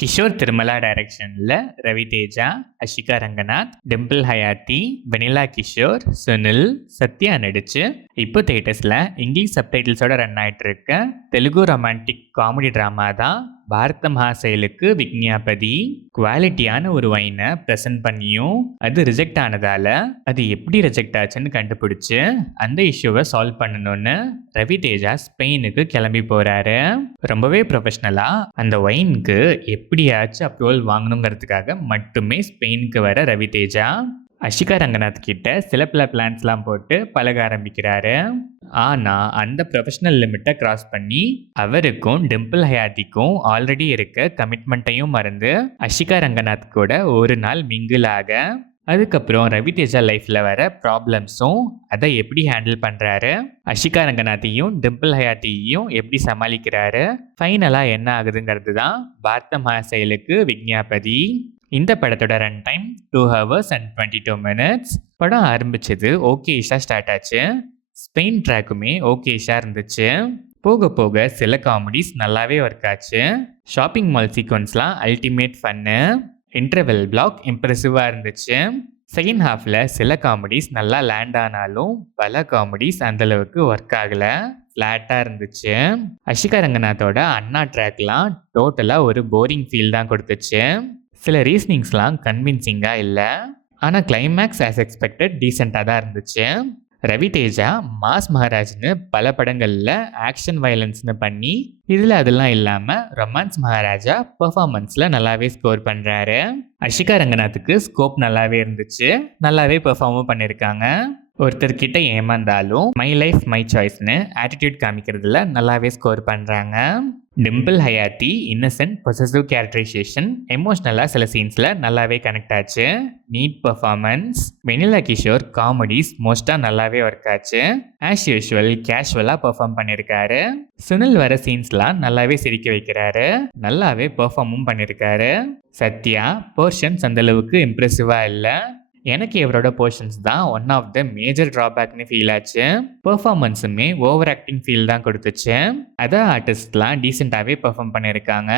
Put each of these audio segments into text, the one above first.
கிஷோர் திருமலா டைரக்ஷன்ல ரவி தேஜா, அஷிகா ரங்கநாத், டிம்பிள் ஹயாத்தி, வெனிலா கிஷோர், சுனில், சத்யா நடிச்சு இப்போ தியேட்டர்ஸ்ல இங்கிலீஷ் சப்டைட்டில்ஸோட ரன் ஆயிட்டு இருக்க தெலுங்கு ரொமான்டிக் காமெடி டிராமா தான் பாரத மகாசைலுக்கு விக்ஞாபதி. குவாலிட்டியான ஒரு வைனை ப்ரெசென்ட் பண்ணியும் அது ரிஜெக்ட் ஆனதால அது எப்படி ரிஜெக்ட் ஆச்சுன்னு கண்டுபிடிச்சு அந்த இஷ்யூவை சால்வ் பண்ணணும்னு ரவி தேஜா ஸ்பெயினுக்கு கிளம்பி போறாரு. ரொம்பவே ப்ரொஃபஷ்னலா அந்த வைனுக்கு எப்படியாச்சும் அப்ரூவல் வாங்கணுங்கிறதுக்காக மட்டுமே ஸ்பெயினுக்கு வர ரவி தேஜா அஷிகா ரங்கநாத் கிட்ட சில பல பிளான்ஸ்லாம் போட்டு பழக ஆரம்பிக்கிறாரு. ஆனால் அந்த ப்ரொஃபஷனல் லிமிட்டை கிராஸ் பண்ணி அவருக்கும் டிம்பிள் ஹயாத்திக்கும் ஆல்ரெடி இருக்க கமிட்மெண்ட்டையும் மறந்து அஷிகா ரங்கநாத் கூட ஒரு நாள் மிங்கிள் ஆக, அதுக்கப்புறம் ரவி தேஜா லைஃப்பில் வர ப்ராப்ளம்ஸும் அதை எப்படி ஹேண்டில் பண்ணுறாரு, அஷிகா ரங்கநாத்தையும் டிம்பிள் ஹயாத்தியையும் எப்படி சமாளிக்கிறாரு, ஃபைனலாக என்ன ஆகுதுங்கிறது தான் பாரத மகாசைலுக்கு விக்ஞாபதி. இந்த படத்தோட run time 2 hours and 22 minutes. படம் ஆரம்பிச்சது ஓகேஷா ஸ்டார்ட் ஆச்சு. ஸ்பெயின் ட்ராக்குமே ஓகேஷா இருந்துச்சு. போக போக சில காமெடிஸ் நல்லாவே ஒர்க் ஆச்சு. ஷாப்பிங் மால் சீக்வன்ஸ்லாம் அல்டிமேட் ஃபன்னு. இன்டர்வெல் பிளாக் இம்ப்ரெசிவாக இருந்துச்சு. செகண்ட் ஹாஃபில் சில காமெடிஸ் நல்லா லேண்ட் ஆனாலும் பல காமெடிஸ் அந்தளவுக்கு ஒர்க் ஆகலை, ஃப்ளாட்டாக இருந்துச்சு. அஷிகா ரங்கநாத்தோட அண்ணா ட்ராக்லாம் டோட்டலாக ஒரு போரிங் ஃபீல் தான் கொடுத்துச்சு. சில ரீசனிங்ஸ்லாம் கன்வின்சிங்காக இல்லை, ஆனால் கிளைமேக்ஸ் ஆஸ் எக்ஸ்பெக்டட் டீசெண்டாக தான் இருந்துச்சு. ரவி தேஜா மாஸ் மகாராஜ்னு பல படங்களில் ஆக்ஷன் வயலன்ஸ்னு பண்ணி இதில் அதெல்லாம் இல்லாமல் ரொமான்ஸ் மகாராஜா பெர்ஃபார்மன்ஸில் நல்லாவே ஸ்கோர் பண்ணுறாரு. அஷிகா ரங்கநாத்துக்கு ஸ்கோப் நல்லாவே இருந்துச்சு, நல்லாவே பெர்ஃபார்மும் பண்ணியிருக்காங்க. ஒருத்தர்கிட்ட ஏமாந்தாலும் மை லைஃப் மை சாய்ஸ்னு ஆட்டிடியூட் காமிக்கிறதுல நல்லாவே ஸ்கோர் பண்ணுறாங்க. Dimple Hayathi innocent possessive characterization எமோஷ்னலாக சில சீன்ஸில் நல்லாவே கனெக்ட் ஆச்சு. Neat performance. Vennela Kishore comedies மோஸ்ட்டாக நல்லாவே ஒர்க் ஆச்சு. ஆஸ் யூஷுவல் கேஷுவலாக பெர்ஃபார்ம் பண்ணியிருக்காரு. சுனில் வர சீன்ஸ்லாம் நல்லாவே சிரிக்க வைக்கிறாரு, நல்லாவே பெர்ஃபார்மும் பண்ணியிருக்காரு. சத்யா போர்ஷன்ஸ் அந்தளவுக்கு இம்ப்ரெசிவாக இல்லை. எனக்கு இவரோட போர்ஷன்ஸ் தான் ஒன் ஆஃப் த மேஜர் ட்ராபேக்னு ஃபீல் ஆச்சு. பெர்ஃபார்மன்ஸுமே ஓவர் ஆக்டிங் ஃபீல் தான் கொடுத்துச்சு. அதான் ஆர்டிஸ்ட்லாம் டீசெண்டாகவே பெர்ஃபார்ம் பண்ணியிருக்காங்க.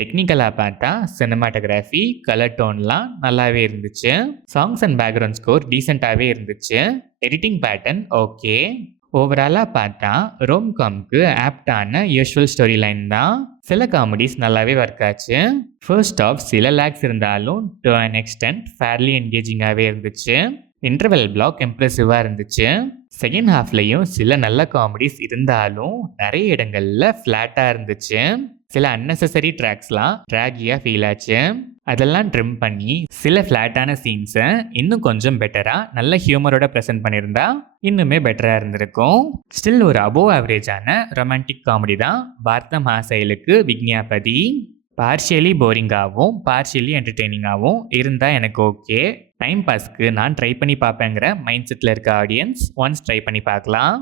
டெக்னிக்கலாக பார்த்தா சினிமாட்டோகிராஃபி, கலர் டோன்லாம் நல்லாவே இருந்துச்சு. சாங்ஸ் அண்ட் பேக்ரவுண்ட் ஸ்கோர் டீசெண்டாகவே இருந்துச்சு. Editing pattern okay. ஓவராலாக பார்த்தா ரோம்காம்க்கு ஆப்டான யூஷுவல் ஸ்டோரி லைன் தான். சில காமெடிஸ் நல்லாவே ஒர்க் ஆச்சு. ஃபர்ஸ்ட் ஆஃப் சில லேக்ஸ் இருந்தாலும் டு அன் எக்ஸ்டென்ட் ஃபேர்லி என்கேஜிங்காகவே இருந்துச்சு. இன்டர்வெல் பிளாக் இம்ப்ரெசிவாக இருந்துச்சு. செகண்ட் ஹாஃப்லையும் சில நல்ல காமெடிஸ் இருந்தாலும் நிறைய இடங்களில் ஃப்ளாட்டாக இருந்துச்சு. சில அன்னெசரி ட்ராக்ஸ்லாம் ட்ராகியாக ஃபீல் ஆச்சு. அதெல்லாம் ட்ரிம் பண்ணி சில ஃப்ளாட்டான சீன்ஸை இன்னும் கொஞ்சம் பெட்டராக நல்ல ஹியூமரோட ப்ரெசென்ட் பண்ணியிருந்தா இன்னுமே பெட்டராக இருந்திருக்கும். ஸ்டில் ஒரு அபோவ் ஆவரேஜான ரொமான்டிக் காமெடி தான் பாரத மகாசைலுக்கு விக்ஞாபதி. பார்ஷியலி போரிங்காகவும் பார்ஷியலி என்டர்டெய்னிங்காகவும் இருந்தால் எனக்கு ஓகே. டைம் பாஸ்க்கு நான் ட்ரை பண்ணி பார்ப்பேங்கிற மைண்ட் செட்டில் இருக்க ஆடியன்ஸ் ஒன்ஸ் ட்ரை பண்ணி பார்க்கலாம்.